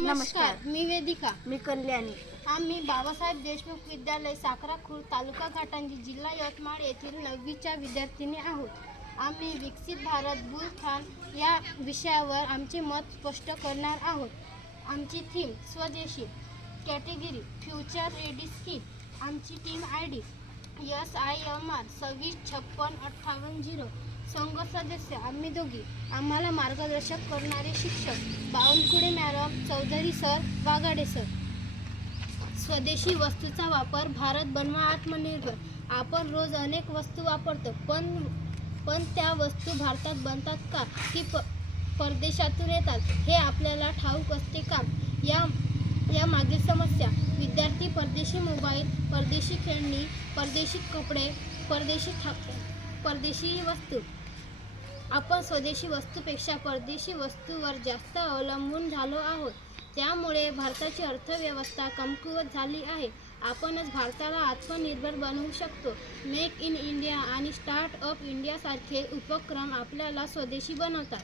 नमस्कार, मी वेदिका. मी कल्याणी. आम्ही बाबासाहेब देशमुख विद्यालय साखरा खुर्द तालुका घाटंजी जिल्हा यवतमाळ येथील 9वीच्या विद्यार्थिनी आहोत. आम्ही विकसित भारत भूस्थान या विषयावर आमचे मत स्पष्ट करणार आहोत. आमची थीम स्वदेशी, कॅटेगरी फ्युचर रेडी स्किल. आमची टीम ID SIMR 265658 संघ सदस्य आम्ही दोघी. आम्हाला मार्गदर्शक करणारे शिक्षक Bawankule madam, Chaudhari sir, Waghade sir. स्वदेशी वस्तूचा वापर, भारत बनवा आत्मनिर्भर. आपण रोज अनेक वस्तू वापरतो, पण त्या वस्तू भारतात बनतात का की परदेशातून येतात हे आपल्याला ठाऊक असते का? या मागील समस्या. विद्यार्थी परदेशी मोबाईल, परदेशी खेळणी, परदेशी कपडे, परदेशी वस्तू. आपण स्वदेशी वस्तूपेक्षा परदेशी वस्तूवर जास्त अवलंबून झालो आहोत. त्यामुळे भारताची अर्थव्यवस्था कमकुवत झाली आहे. आपणच भारताला आत्मनिर्भर बनवू शकतो. मेक इन इंडिया आणि स्टार्ट अप इंडियासारखे उपक्रम आपल्याला स्वदेशी बनवतात.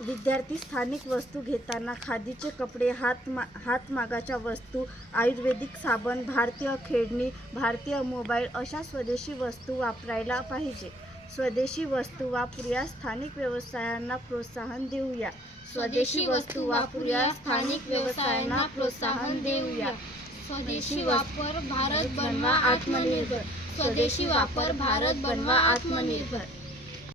विद्यार्थी स्थानिक वस्तू घेताना खादीचे कपडे, हातमागाच्या वस्तू, आयुर्वेदिक साबण, भारतीय खेळणी, भारतीय मोबाईल अशा स्वदेशी वस्तू वापरायला पाहिजे. स्वदेशी वस्तू वापरूया, स्थानिक व्यवसायांना प्रोत्साहन देऊया. स्वदेशी वस्तू वापरूया, स्थानिक व्यवसायांना प्रोत्साहन देऊया. स्वदेशी वापर, भारत बनवा आत्मनिर्भर. स्वदेशी वापर, भारत बनवा आत्मनिर्भर.